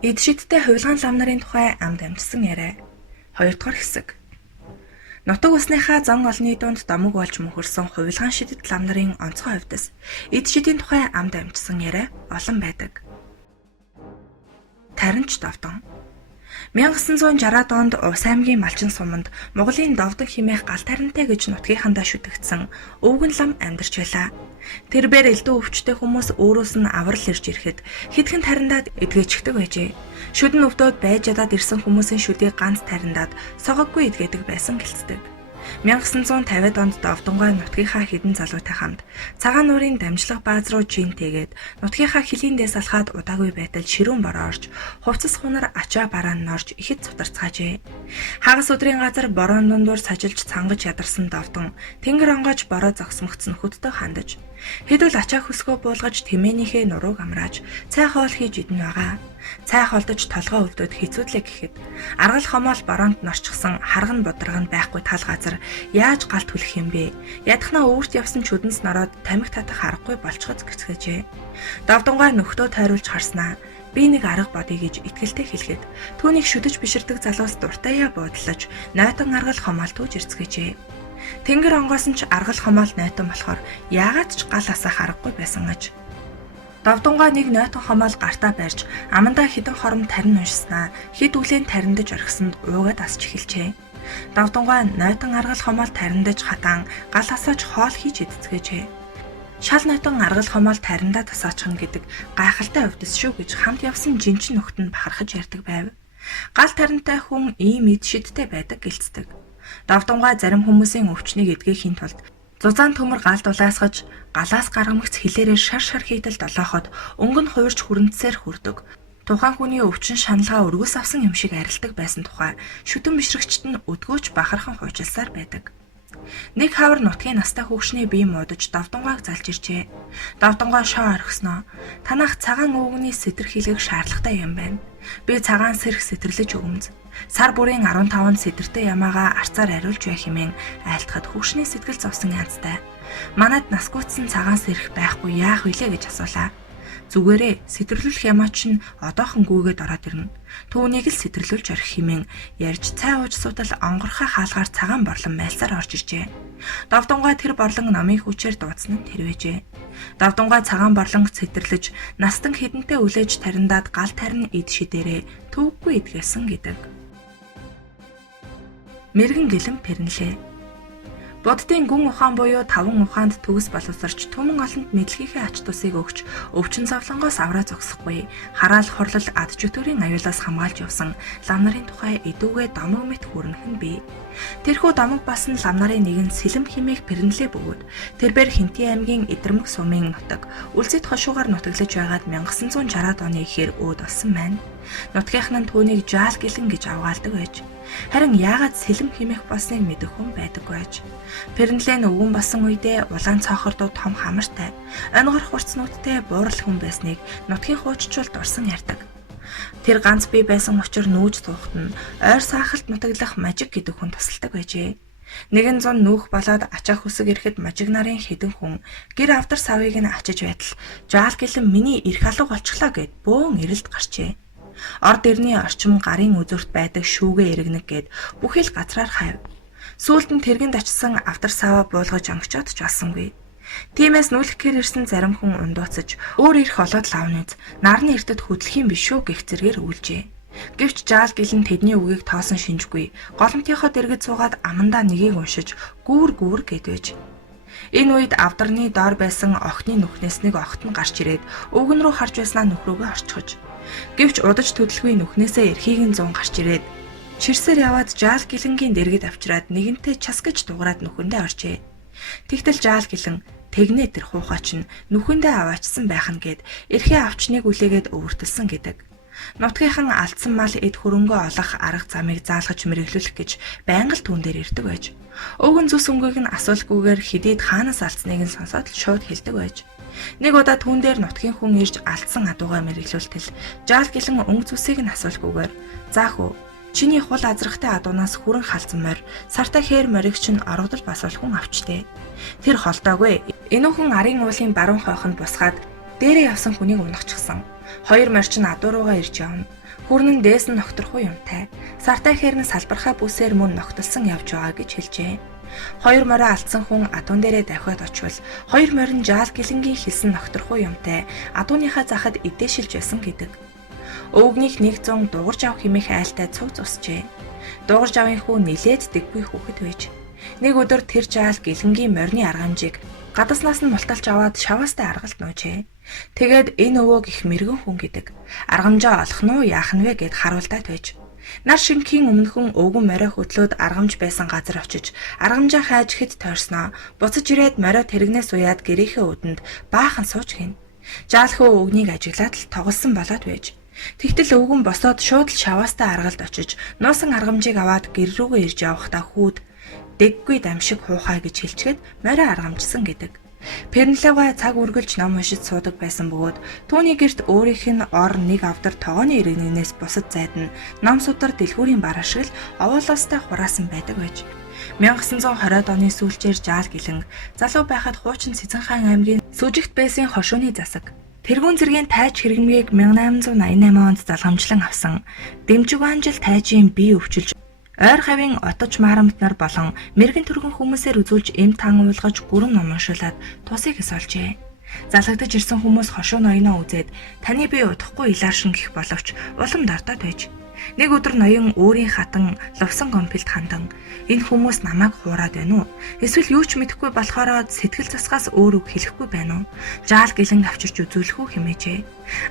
Эд шидтэй хувилгаан лам нарын тухай амд амжсан яриа. 2 дугаар хэсэг. Нутаг усныхаа зан олонний дунд домог болж мөхөрсөн хувилгаан шидэт лам нарын онцгой хувьдас эд шидийн тухай амд амжсан яриа олон байдаг. Таринч Довдон 1960-ад онд Увс аймгийн Малчин суманд Монголын Довдон хэмээх гал таринтай гэж нутгийнхандаа шүтэгдсэн өвгөн лам амьдарч байлаа. Тэрбээр элдв өвчтэй хүмүүс өөрөөс нь аврал ирж ирэхэд хэдхэн тариндаад эдгэждэг байжээ. Шүдэн өвдөд байж чадаад ирсэн хүмүүсийн шүдийг ганц тариндаад согоггүй эдгэдэг байсан гэлцдэг. 1950-ад онд Довдонгой нутгийнхаа хэдэн залуутай хамт цагаан нуурын дамжлах бааз руу жин тэгээд нутгийнхаа хилийн дэс алхаад удаагүй байтал ширүүн бороо орж хувцас хунар ачаа бараан норж ихэд цутарцгаажээ. Хагас өдрийн газар бороо дундуур сажилж цангаж ядарсан Довдон тэнгэр онгойж бороо зогсмогцсон хөтдөө хандаж хэдүүл ачаа хөсгөө буулгаж тэмээнийхээ нурууг амрааж цай хоол хийж идэн байгаа. Цай холдож толгой өвдөд хэцүүдлээ гэхэд аргал хомоол бороонд норчсон харган будраг нь байхгүй тал газар яаж галт хүлэх юм бэ? Ядахнаа өөрт явсан чүдэнс нороод тамхи татах аргагүй болчихоц гэцгээжээ. Довдонгой нөхдөө тойруулж харснаа би нэг арга бодъё гэж итгэлтэй хэлэхэд түүнийг шүдэж биширдэг залуус дуртаяа буудлаж нойтон аргал хомоол түүж ирцгээжээ. Тэнгэр онгоос нь ч аргал хомоол нойтон болохоор яагаад ч гал асаах аргагүй байсан аж. Довдонгой нэг нойтон хомоол гартаа барьж амандаа хідэн хором тарин уншснаа хэд үлэн тариндаж орхисонд уугаад асч эхэлжээ. Довдонгой нойтон аргал хомоол тариндаж хатаан гал асааж хоол хийж идцгээжээ. Шал нойтон аргал хомоол тариндаа тасаачихна гэдэг гайхалтай хувьдас шүү гэж хамт явсан жинчин нөхд нь бахархаж ярьдаг байв. Гал таринтай хүн ийм эд шидтэй байдаг гэлцдэг. Довдонгой зарим хүмүүсийн өвчнийг эдгэхийн тулд зузаан төмөр галд улаасгаж галаас гаргамагц хилээрээ шар хийдэл долооход өнгө нь хуурч хүрэнцээр хүрдэг. Тухайн хүний өвчин шаналгаа өргөс авсан юм шиг арилдаг байсан тухай шүтэн бишрэгчд нь өдгөөч бахархан хуучилсаар байдаг. Нэг хавар нутгийн настай хөвгшний бие муудаж Довдонгойг залж иржээ. Довдонгой шоо орхисноо. Танах цагаан өвгөний сэтэрхийлэг шаардлагатай юм байна. Би цагаан сэрх сэтэрлэж өгөмз. Сар бүрийн 15-нд сэтэртэй ямаагаа арцаар ариулж байх хэмээн айлтгад хөвгшний сэтгэл зовсон янзтай. Манайд наскуутсан цагаан сэрх байхгүй яах вүлээ гэж асуулаа. Зүгээрээ сэтэрлүүлэх ямаа чинь одоохон гүгээд ороод ирнэ. Түүнийг л сэтэрлүүлж орхих хэмээн ярьж цай ууж суудал онгорхой хаалгаар цагаан борлон майлсаар орж иржээ. Довдонгой тэр борлон намын хүчээр дуудсан нь тэрвэжээ. Довдонгой цагаан борлонг сэтэрлэж настан хідэнтэй үлээж тариндаад гал тарин эд шидээрээ төвөггүй идгээсэн гэдэг. Мэргэн гэлэн пэрнлээ. Буддын гүн ухаан буюу таван ухаанд төгс боловсрч түмэн олонд мэдлэгийнхээ ач тусыг өгч өвчин зовлонгоос авраа зогсохгүй хараал хурлал ад жүтгөрийн аюулаас хамгаалж явсан лам нарын тухай эдүүгээ домог мэт хүрнэх нь бий. Тэрхүү домог басан лам нарын нэг нь Сэлэм хэмээх пэрнлээ бөгөөд тэрбээр Хинтээ аймгийн Идэрмэг сумын нутаг Үлзэт хошуугаар нутаглаж байгаад 1960-ад оны ихэр өөд болсон байна. Нутгийнхан нь түүнийг Жаал гэлэн гэж авгаалдаг байж. Харин яагаад Сэлэм хэмээх болсныг мэдэх хүн байдаггүй аж. Пэрнлээ нь өвгөн басан үедээ улаан цоохордоо том хамартай, онгор хурцнуудтай буурал хүн байсныг нутгийн хууччулд орсон ярьдаг. Тэр ганц бие байсан учраас нүүж туухт нь ойр саахалт нутаглах мажиг гэдэг хүн тусалдаг байжээ. 100 нүүх болоод ачаа хүсэг ирэхэд мажиг нарын хэдэн хүн гэр автар савыг нь ачиж байтал Жаал гэлэн миний эрх алга болчихлоо гэд бөөн эрэлт гарчээ. Орд эртний орчим гарын үзүүрт байдаг шүүгээ иргэнэг гэд бүхэл газраар хайв. Сүүлд нь тэргэнд очисан автар саваа буулгаж өнгөчөөд ч олсонгүй. Тиймээс нүүлэхээр ирсэн зарим хүн ундууцаж өөр ирэх олоод лавныз нарны эртэд хөдлөх юм биш үү гэх зэргээр үүлжээ. Гэвч Жаал гэлэн тэдний үгийг тоосон шинжгүй голомтынхоо дэргэд суугаад амандаа нэгийг уншиж гүүр гэдвэж. Энэ үед авдарны доор байсан охины нүхнээс нэг охт нь гарч ирээд өвгөн рүү харж байснаа нөхрөөгөө орчхож. Гэвч удаж төдөлгүй нүхнээсээ эрхийг нь зун гарч ирээд чирсээр яваад Жаал гэлэнгийн дэргэд авчираад нэгэнтээ час гэж дуурайд нүхэндээ оржээ. Тэгтэл Жаал гэлэн тэгнээ тэр хуухай чинь нүхэндээ аваачсан байх нь гэд эрхээ авчныг үлээгээд өвөртөлсөн гэдэг. Нутгийнхан алдсан мал эд хөрөнгөө олох арга замыг заалгаж мэрэглүүлэх гэж байнга л түүн дээр ирдэг байж. Өвгөн зүс өнгөийг нь асуулгүйгээр хидийд хаанаас алдсныг нь сонсоод л шууд хэлдэг байж. Нэг удаа түүн дээр нутгийн хүн ирж алдсан адуугаа мэрэглүүлтэл Жаал гэлэн өнгө зүсийг нь асуулгүйгээр "Заах уу, чиний хул азрахтай адуунаас хүрэн халзан морь сартай хээр морийг чинь оргодол басвал хүн авчтэй. Тэр холдоогүй. Энүүхэн арын уулын баруун хойхонд бусгаад дээрээ явсан хүнийг унахчихсан. Хоёр морчин адуу руугаа ирж явна. Хүрнэн дээс нь ногторхгүй юмтай. Сартай хэрн салбархаа бүсээр мөн ногтолсон явж байгаа гэж хэлжээ. Хоёр морой алдсан хүн адуун дээрээ давхиад очвол хоёр морин жаал гэлэнгийн хэлсэн ногторхгүй юмтай адууныхаа захад идээшилж байсан гэдэг. Өвгнийх 100 дуурж авах хэмээх айлтай цуг зусжээ. Дуурж авын хүү нилээд дэггүй хүүхэд байж. Нэг өдөр тэр жаал гэлэнгийн морины аргамжийг гадаснаас нь мулталж аваад шаваастай аргалт нуужээ. Тэгээд энэ өвөөг их мэрэгэн хүн гэдэг. Аргамжаа олох нь уу яах нь вэ гэд харуулдаад байж. Нар шингийн өмнөхөн өвгөн морой хөдлөөд аргамж байсан газар очиж аргамжаа хайж хэд тойрсноо буцаж ирээд морой тэрэгнээс уяад гэрийнхээ өдөнд баахан сууж гин. Жаалхөө өвгнийг ажиглаад л тоглосон болоод байж. Тэгтэл өвгөн босоод шууд л шаваастай аргалд очиж нуусан аргамжийг аваад гэр рүүгээ ирж явахдаа хүүд дэггүй дамшиг хуухай гэж хэлчихэд морой аргамжсан гэдэг. Пернлега цаг үргэлж ном уншиж суудаг байсан бөгөөд түүний гэрт өөрийнх нь ор нэг авдар тогооны иргэнээс бусад зайд нь ном судар дэлгүүрийн бараа шиг л овоолоостай хураасан байдаг байж. 1920-ад оны сүүлчээр жаал гэлэнг залуу байхад хуучин Сэцэн хаан аймгийн Сүжигт байсан хошууны засаг. Тэргүүн зэргийн тайж хэрэгмийг 1888 онд залгамжлан авсан. Дэмжиг анжил тайжийн бие өвчилж ойр хавийн отож марамт нар болон мэрэгэн төргөн хүмүүсээр үзүүлж эм таан уулгаж гүрэн ном уншуулад тусыг эсолжээ. Залгагдаж ирсэн хүмүүс хошуу ноёноо үзээд таны бие удахгүй илааршин гэх боловч улам дардаад байж. Нэг өдөр ноён өөрийн хатан лувсан гомпилд хандан энэ хүмүүс намайг хуураад байна уу? Эсвэл юу ч мэдэхгүй болохоор сэтгэл засгаас өөр үг хэлэхгүй байна уу? Жаал гэлэн авчирч үзүүлэх үү хэмээжээ.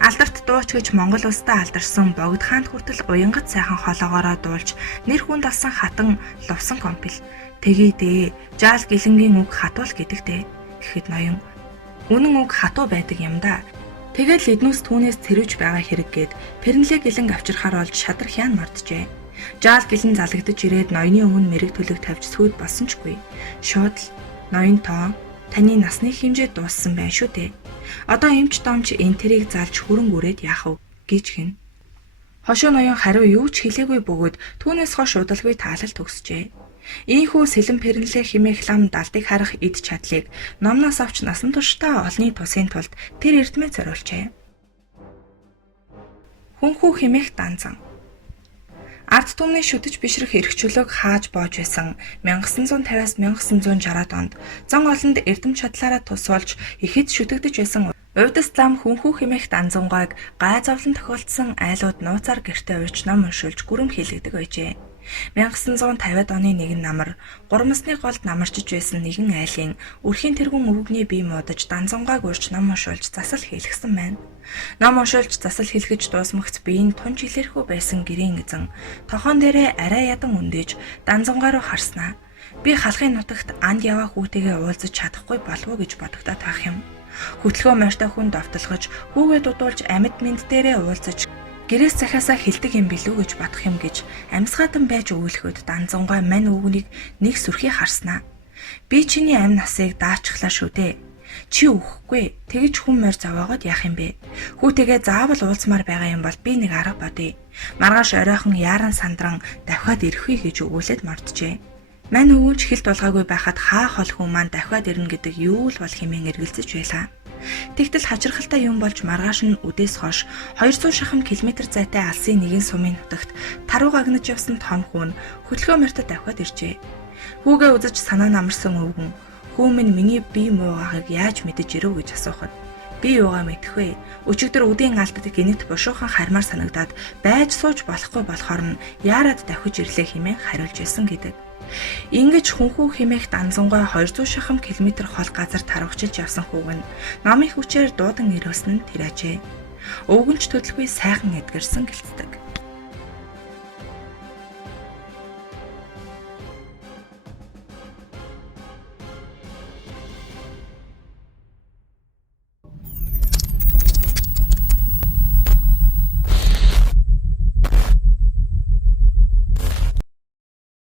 Алдарт дууч гэж Монгол улстай алдарсан Богд хаанд хүртэл уянгат сайхан хоолоогоороо дуулж нэр хүнд алсан хатан лувсан гомпил. Тэгээ дээ. Жаал гэлэнгийн үг хатуул гэдэгтэй. Гэхэд ноён үнэн үг хатуу байдаг юм да. Тэгэл эднүс түүнээс цэрвж байгаа хэрэг гээд Пернлэг гэлэнг авчирхаар болж шадар хяан морджээ. Жаал гэлэн залгадаж ирээд ноёны өмнө мэрэг төлөг тавьж сүйд болсончгүй. Шууд л ноён тоо таны насны хэмжээ дууссан байна шүү дээ. Одоо эмч домч энэ тэрийг залж хөрөнгө өрөөд яах вэ гэж гин. Хошуу ноён хариу юу ч хэлээгүй бөгөөд түүнээс хойш удалгүй таалал төгсжээ. Ийхүү сэлэн Пернлэг хэмээх лам далдыг харах эд чадлыг номноос авч насан туршдаа олны тусын тулд тэр эрдмээ зориулжээ. Хүнхүү хэмээх данзан. Ард түмний шүтэж бишрэх эрхчлөг хааж боож байсан 1950-аас 1960-ад онд зан олонд эрдэм чадлаараа тусвалж ихэд шүтэгдэж байсан Увдас лам хүнхүү хэмээх данзангойг гай зовлон тохиолдсон айлууд нууцаар гэртээ урьж ном уншуулж гүрэм хийлэгдэг байжээ. 1950-ад оны нэгэн намар гурмасны голд намарчж байсан нэгэн айлын өрхийн тэргүүн өвгний бие муудаж данзангойг урьж ном уншуулж засал хийлгсэн байна. Ном уншуулж засал хийлгэж дуусмагц биеийн тунж илэрхүү байсан гэрийн эзэн тохон дээрээ арай ядан үндэж данзангой руу харснаа. Би халахын нутагт анд яваа хүүтэйгээ уулзаж чадахгүй болов уу гэж бодогдоод байх юм. Хөтлөгөө морьтой хүн довтлохож хүүгээ дудуулж амьд мэд дээрээ уулзаж гэрээс захиасаа хилдэг юм билүү гэж бодох юм гэж амьсгаатан байж өгүүлэхэд данзангой мань өвгнийг нэг сүрхий харснаа. Би чиний амь насыг даачглаа шүү дээ. Чи өгөхгүй. Тэгж хүн морь зовоогоод яах юм бэ? Хүүтэйгээ заавал уулзмаар байгаа юм бол би нэг арга бодъё. Маргааш оройхон яаран сандран давхиад ирэхүй гэж өгүүлээд морджээ. Мань өвгөнч хилт болгоогүй байхад хаа хол хүн маань давхиад ирнэ гэдэг юу л бол хэмээн эргэлзэж байлаа. Тэгтэл хачирхалтай юм болж маргааш нь үдээс хойш 200 шахам километр зайтай алсын нэгэн сумын нутагт таруу гагнаж явсан том хүн хөтлөгөө морьтой давхиад иржээ. Хүүгээ үзэж санаа намарсан өвгөн "Хүү минь миний бие муугахыг яаж мэдэж ирв" гэж асуухад "Би юугаа мэдэхгүй. Өчигдөр үдийн алдад гинэт бушуухан хармаар санагдаад байж сууж болохгүй болохоор нь яарад давхиж ирлээ" хэмээн хариулж ирсэн гэдэг. Ингэж хүнхүү хэмээх данзангой 200 шахам километр хол газар тарвагчилж явсан хүүг нь номын хүчээр дуудан ирүүлсэн нь тэр ажээ. Өвгөнч төдөлгүй сайхан эдгэрсэн гэлцдэг.